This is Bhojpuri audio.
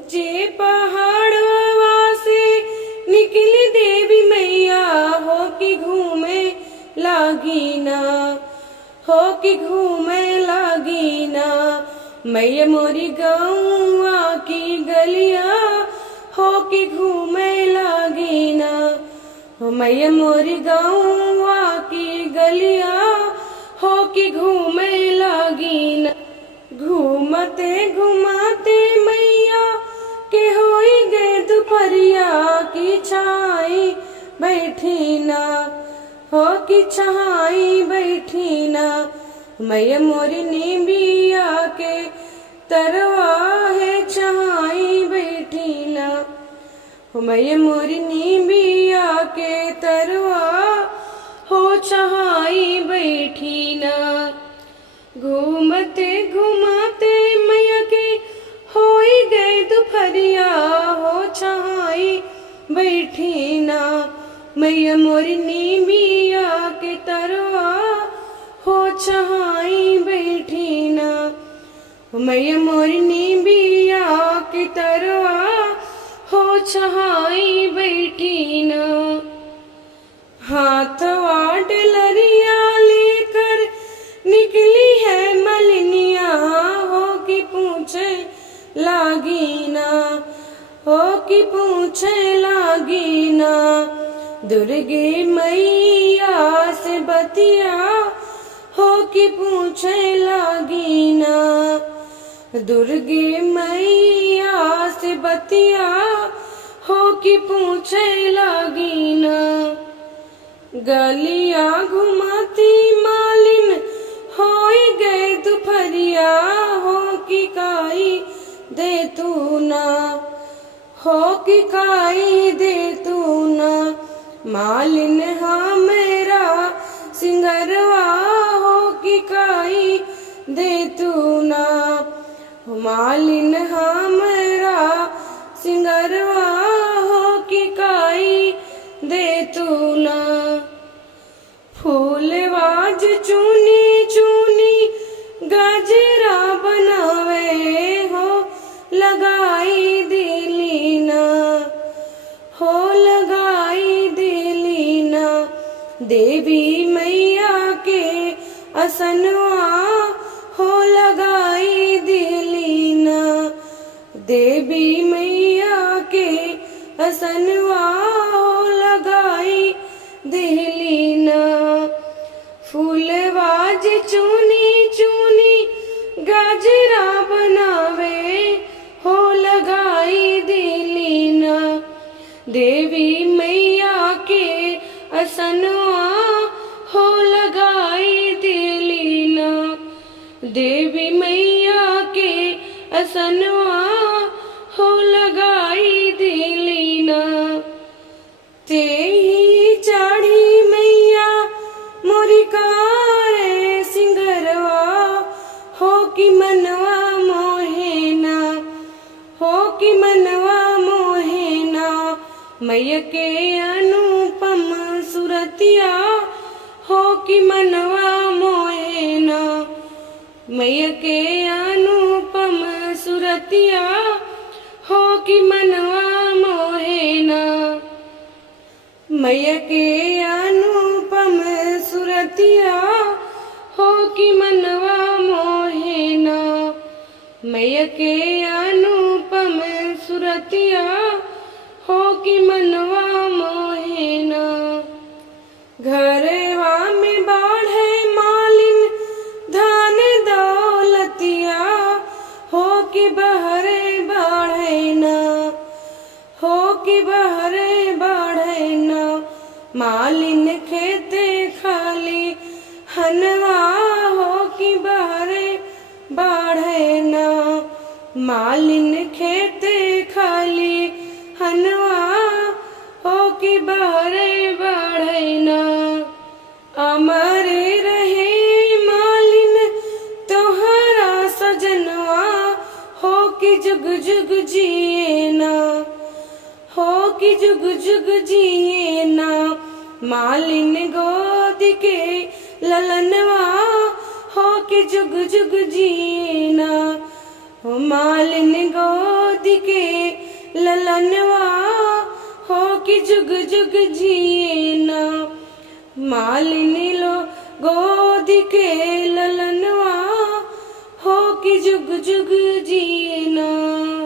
ऊंचे पहाड़वा से निकली देवी मैया हो कि घूमे लागी ना, हो कि घूमे लागी ना। मैया मोरी गौआ की गलिया हो कि घूमे लागी ना, हो मैया मोरी गौआ की गलिया हो कि घूमे लागी ना। घूमते घुमाते मैया के होई गए दोपहरिया की छाई बैठी ना, हो कि छाई बैठी ना। मैया मोरी नीबिया के तरवा है छाई बैठी ना, हो मैया मोरी नीबिया के तरवा हो छाई बैठी ना। घूमते घुमाते मैया के होई गए दोपहरिया हो छाई बैठी ना। मैया मोरी नीबिया के तरवा हो छाई बैठी ना, मैया मोरी नीबिया के तरवा हो छाई बैठी ना। हाथवा डलरिया लेकर निकली है मलिनिया हो कि पूछे लागी ना, हो कि पूछे लागी ना। दुर्गे मैया से बतिया हो कि पूछे लागी ना, दुर्गे मैया से बतिया हो कि पूछे लागी ना। गलिया घुमाती मालिन होई गए दोपहरिया हो कि काई दे तू ना, हो कि काई दे तू ना। मालिन हाँ मेरा सिंगरवा हो कि काई दे तू ना, मालिन हाँ मेरा सिंगरवा हो कि काई दे तू ना। फूलवाज चूनी चूनी गजरा बनावे हो लगाई दिली ना, हो लगाई दिली ना। देवी मैया के असनवा हो लगाई दिली ना, देवी मैया के असनवा हो लगाई दिली ना। फूलवाज चूनी चूनी गजरा बनावे हो लगाई दिली ना, देवी मैया के असनवा हो लगाई दिली ना, देवी मैया के असनवा हो लगाई दिली ना। ते ही चढ़ी मैया मोरी कारे सिंगरवा हो कि मनवा मोहेना, हो कि मनवा मोहेना। मैया के अनुपम सुरतिया हो कि मनवा मोहेना, मैया के अनुपम सुरतिया हो कि मनवा मोहेना। मैया के अनुपम सुरतिया हो कि मनवा मोहेना, मैया के अनुपम सुरतिया हो कि मनवा मोहेना। घरवा में बाढ़े मालिन धान दौलतिया हो कि बहरे बाढ़े ना, हो कि बहरे बाढ़े ना। मालिन खेते खाली हनवा हो कि बहरे बाढ़े ना, मालिन खेते खाली हनवा हो कि बहरे बाढ़े ना। अमरे रहे मालिन तोहरा सजनवा हो कि जुग जुग जिए ना, हो कि जुग जुग जिए ना। मालिन गोद के ललनवा हो कि जुग जुग जिए ना, हो मालिन गोद के ललनवा हो कि जुग जुग जिए ना। मालिन लो गोद के ललनवा हो कि जुग जुग जिए ना।